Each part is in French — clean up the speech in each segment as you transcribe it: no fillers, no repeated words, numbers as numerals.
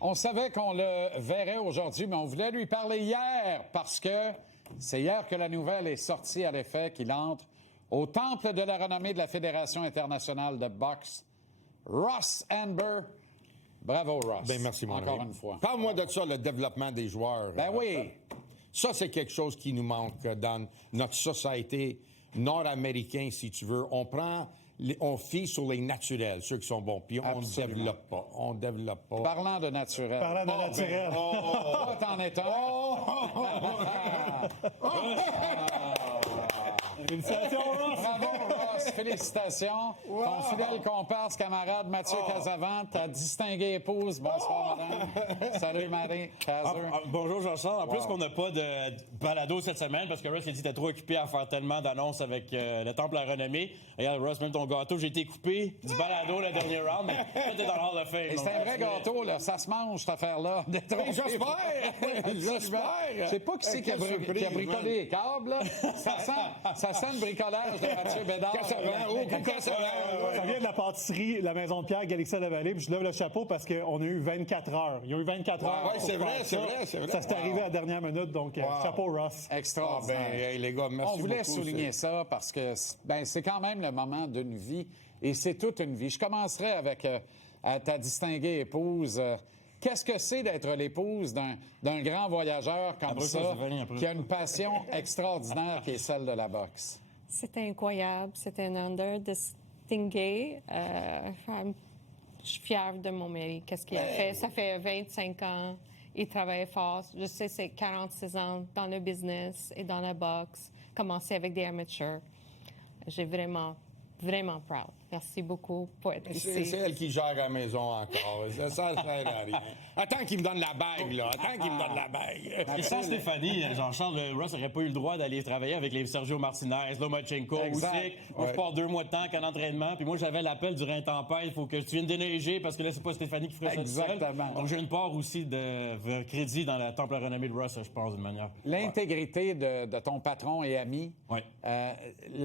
On savait qu'on le verrait aujourd'hui, mais on voulait lui parler hier parce que c'est hier que la nouvelle est sortie à l'effet qu'il entre au temple de la renommée de la Fédération internationale de boxe. Ross Amber. Bravo, Ross. Ben merci, mon Encore ami. une fois. Parle-moi de ça, le développement des joueurs. Ben oui. Ça, c'est quelque chose qui nous manque dans notre société nord-américaine, si tu veux. On fie sur les naturels, ceux qui sont bons, puis on ne développe pas. On développe pas. Parlant de naturel. Parlant de naturel. Toi, t'en es un. Félicitations, Ross! Bravo, Ross. Félicitations. Wow. Ton fidèle comparse, camarade Mathieu Casavant, ta distinguée épouse. Bonsoir, madame. Salut, Marie. Bonjour, Jean-Charles. En plus qu'on n'a pas de balado cette semaine, parce que Ross a dit qu'il était trop occupé à faire tellement d'annonces avec le Temple à la Renommée. Regarde, Ross, même ton gâteau, j'ai été coupé du balado le dernier round, mais t'es dans le Hall of Fame. Et c'est un vrai gâteau, là. Ça se mange, cette affaire-là. J'espère! Je sais pas qui c'est qui a bricolé les câbles, là. Ça sent le bricolage de Mathieu Bédard. Ça vient de la pâtisserie, la Maison de Pierre, Galaxia de la Vallée, puis je lève le chapeau parce qu'on a eu 24 heures. Ils ont eu 24 heures. Ouais, c'est vrai. Ça s'est arrivé à la dernière minute, donc chapeau, Ross. Extraordinaire. Hey, les gars, merci On voulait beaucoup, souligner ça parce que c'est quand même le moment d'une vie et c'est toute une vie. Je commencerai avec ta distinguée épouse. Qu'est-ce que c'est d'être l'épouse d'un grand voyageur comme ça, qui a une passion extraordinaire qui est celle de la boxe? C'était incroyable. C'était un honneur distingué. Je suis fière de mon mari. Qu'est-ce qu'il a fait? Ça fait 25 ans. Il travaillait fort. Je sais, c'est 46 ans dans le business et dans la boxe. Commencé avec des amateurs. J'ai vraiment proud. Merci beaucoup pour être ici. C'est elle qui gère la maison encore. Ça sert à rien. Attends qu'il me donne la bague, là. Et sans Stéphanie, Jean-Charles, Ross n'aurait pas eu le droit d'aller travailler avec les Sergio Martinez, Lomachenko, Usyk. Moi, je pars 2 mois de temps qu'en entraînement, puis moi, j'avais l'appel du intempête. Il faut que tu viennes déneiger parce que là, c'est pas Stéphanie qui ferait ça tout seul. Exactement. Donc, j'ai une part aussi de crédit dans la temple à renommée de Ross, je pense, d'une manière. L'intégrité de ton patron et ami,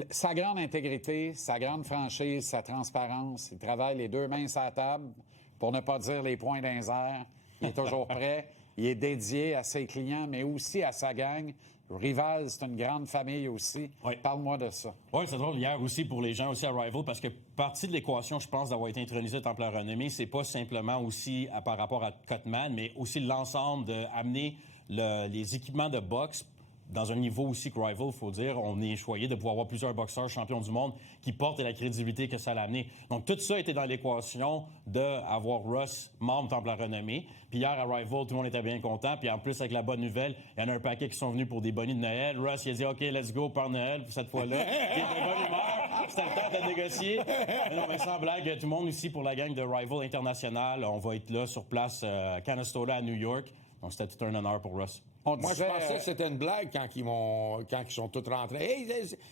sa grande intégrité, sa grande franchise, sa transparence. Il travaille les 2 mains sur la table, pour ne pas dire les poings dans les airs. Il est toujours prêt. Il est dédié à ses clients, mais aussi à sa gang. Rival, c'est une grande famille aussi. Oui. Parle-moi de ça. Oui, c'est drôle hier aussi pour les gens aussi à Rival, parce que partie de l'équation, je pense, d'avoir été intronisé au Temple à la Renommée, c'est pas simplement aussi par rapport à Cutman, mais aussi l'ensemble d'amener les équipements de boxe dans un niveau aussi que Rival, il faut dire, on est choyé de pouvoir avoir plusieurs boxeurs champions du monde qui portent la crédibilité que ça a amené. Donc, tout ça était dans l'équation d'avoir Ross membre Temple à Renommée. Puis hier, à Rival, tout le monde était bien content. Puis en plus, avec la bonne nouvelle, il y en a un paquet qui sont venus pour des bonnies de Noël. Ross, il a dit, OK, let's go, Père Noël, cette fois-là. Il était de bonne humeur. C'était le temps de négocier. Mais non, mais sans blague, tout le monde ici pour la gang de Rival International, on va être là sur place à Canastota, à New York. Donc, c'était tout un honneur pour Ross. Moi, je pensais que c'était une blague quand ils sont tous rentrés. Hey,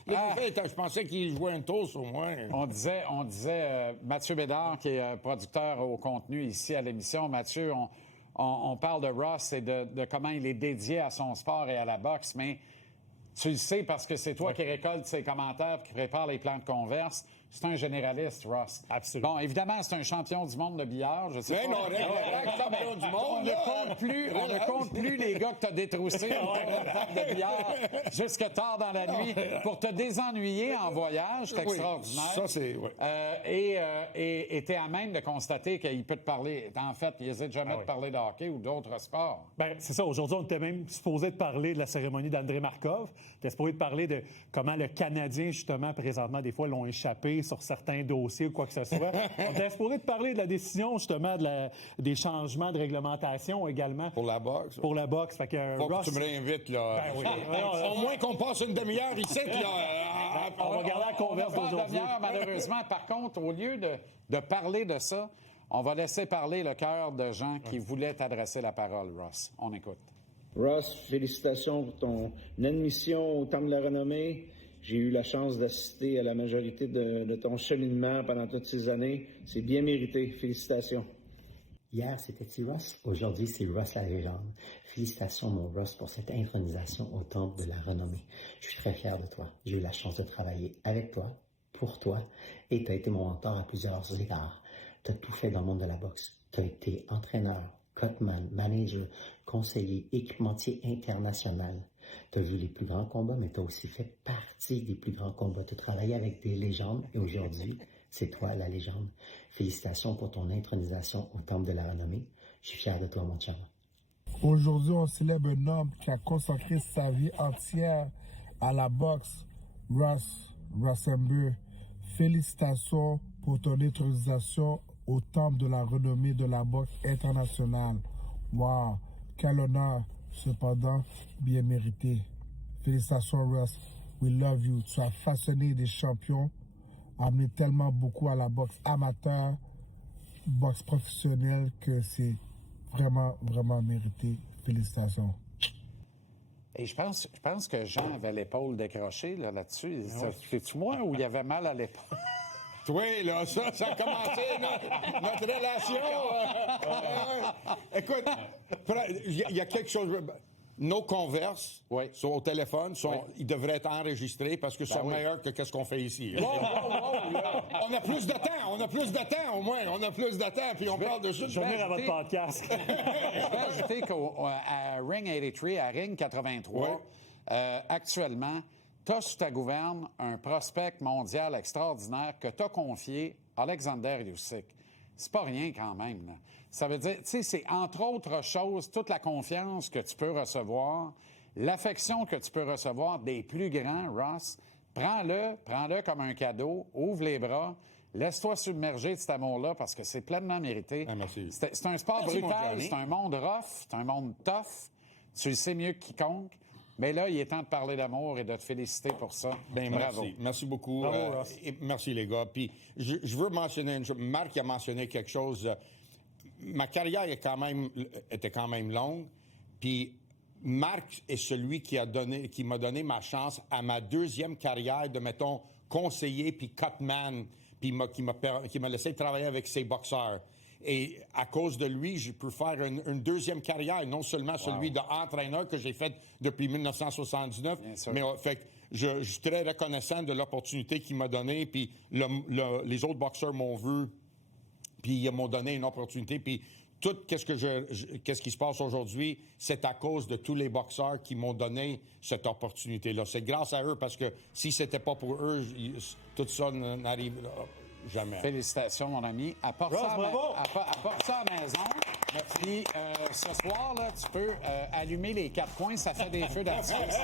je pensais qu'ils jouaient un tour sur moi. On disait Mathieu Bédard, qui est producteur au contenu ici à l'émission. Mathieu, on parle de Ross et de comment il est dédié à son sport et à la boxe, mais tu le sais parce que c'est toi qui récoltes ses commentaires et qui prépare les plans de converse. C'est un généraliste, Ross. Absolument. Bon, évidemment, c'est un champion du monde de billard. Je sais pas. Champion du monde. On ne compte plus les gars que tu as détroussés de billard jusque tard dans la nuit pour te désennuyer en voyage. C'est extraordinaire. Ça, c'est... Et tu es à même de constater qu'il peut te parler. En fait, il n'hésite jamais de parler de hockey ou d'autres sports. Ben, c'est ça. Aujourd'hui, on était même supposé de parler de la cérémonie d'André Markov. On était supposé de parler de comment le Canadien, justement, présentement, des fois, l'ont échappé sur certains dossiers ou quoi que ce soit. On était supposé de parler de la décision, justement, des changements de réglementation également. Pour la boxe. Pour la boxe. Fait que Faut Ross... que tu me réinvites, là. Ben oui. Au moins qu'on passe une demi-heure ici, là. On va garder la converse d'aujourd'hui. d'aujourd'hui. Malheureusement, par contre, au lieu de parler de ça, on va laisser parler le cœur de gens qui voulaient t'adresser la parole, Ross. On écoute. Ross, félicitations pour ton admission au Temple de la Renommée. J'ai eu la chance d'assister à la majorité de ton cheminement pendant toutes ces années. C'est bien mérité. Félicitations. Hier, c'était T-Ross. Aujourd'hui, c'est Ross la légende. Félicitations, mon Ross, pour cette intronisation au Temple de la Renommée. Je suis très fier de toi. J'ai eu la chance de travailler avec toi, pour toi et tu as été mon mentor à plusieurs égards. Tu as tout fait dans le monde de la boxe. Tu as été entraîneur, cutman, manager, conseiller, équipementier international. Tu as vu les plus grands combats, mais tu as aussi fait partie des plus grands combats. Tu as travaillé avec des légendes et aujourd'hui, c'est toi la légende. Félicitations pour ton intronisation au Temple de la Renommée. Je suis fier de toi, mon chum. Aujourd'hui, on célèbre un homme qui a consacré sa vie entière à la boxe, Ross Rosenberg. Félicitations pour ton intronisation au Temple de la Renommée de la boxe internationale. Wow, quel honneur, cependant bien mérité. Félicitations, Ross. We love you. Tu as façonné des champions, amené tellement beaucoup à la boxe amateur, boxe professionnelle, que c'est vraiment, vraiment mérité. Félicitations. Et je pense que Jean avait l'épaule décrochée là-dessus. C'est-tu moi ou il avait mal à l'épaule? Oui, là, ça a commencé notre relation. Écoute, il y a quelque chose. Nos converses sont au téléphone, ils devraient être enregistrés parce que sont meilleurs que ce qu'on fait ici. On a plus de temps, au moins. On a plus de temps, puis on parle de ça. Je vais venir à votre podcast. Je vais ajouter qu'à Ring 83, à Ring 83, actuellement, tu as sous ta gouverne un prospect mondial extraordinaire que tu as confié à Alexander Usyk. C'est pas rien quand même, là. Ça veut dire, tu sais, c'est entre autres choses, toute la confiance que tu peux recevoir, l'affection que tu peux recevoir des plus grands, Ross. Prends-le comme un cadeau, ouvre les bras, laisse-toi submerger de cet amour-là parce que c'est pleinement mérité. Ah, merci. C'est un sport brutal, c'est un monde rough, c'est un monde tough. Tu le sais mieux que quiconque. Mais là, il est temps de parler d'amour et de te féliciter pour ça. Bien, bravo. Merci beaucoup. Bravo, Ross. Et merci, les gars. Puis, je veux mentionner une chose. Marc a mentionné quelque chose. Ma carrière était quand même longue. Puis, Marc est celui qui m'a donné ma chance à ma deuxième carrière de, mettons, conseiller puis cutman, puis qui m'a laissé travailler avec ses boxeurs. Et à cause de lui, je peux faire une deuxième carrière, non seulement celui d'entraîneur que j'ai fait depuis 1979, mais fait que je suis très reconnaissant de l'opportunité qu'il m'a donnée, puis les autres boxeurs m'ont vu, puis ils m'ont donné une opportunité, puis tout qu'est-ce qui se passe aujourd'hui, c'est à cause de tous les boxeurs qui m'ont donné cette opportunité-là. C'est grâce à eux, parce que si c'était pas pour eux, tout ça n'arrive jamais. Félicitations, mon ami. Apporte ça à la maison. Puis ce soir, là, tu peux allumer les 4 coins, ça fait des feux d'artifice.